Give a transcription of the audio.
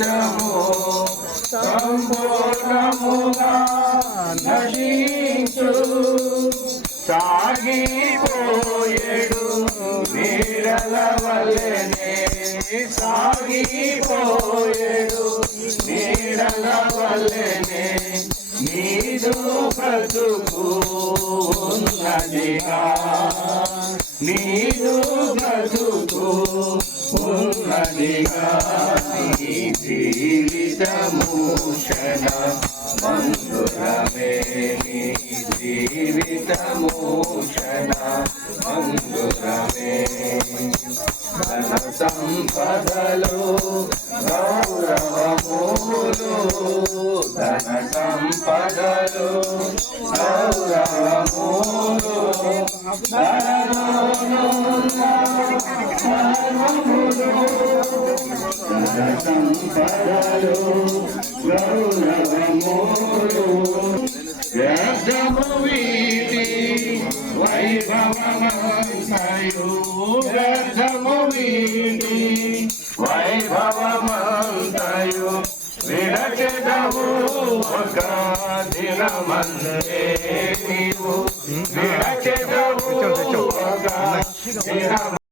జీవితము సంపూర్ణముగా నశించు సాగిపోయేడు నీడల వలెనే సాగిపోయేడు నీడల వలెనే నీదు బ్రతుకు ఉన్నదిగా నీదు బ్రతుకు ఉన్నదిగా నీ జీవితము క్షణ మందురమే నీ జీవితము క్షణ మందురమే ధన సంపదలు గౌరవములు ధన సంపదలు గౌరవములు ధన సంపదలు గౌరవములు వ్యర్థము వీటి వైభవమంతయు వ్యర్థము వీటి వైభవమంతయు విడచెదవు ఒక దినమందే నీవు విడచెదవు ఒక దిన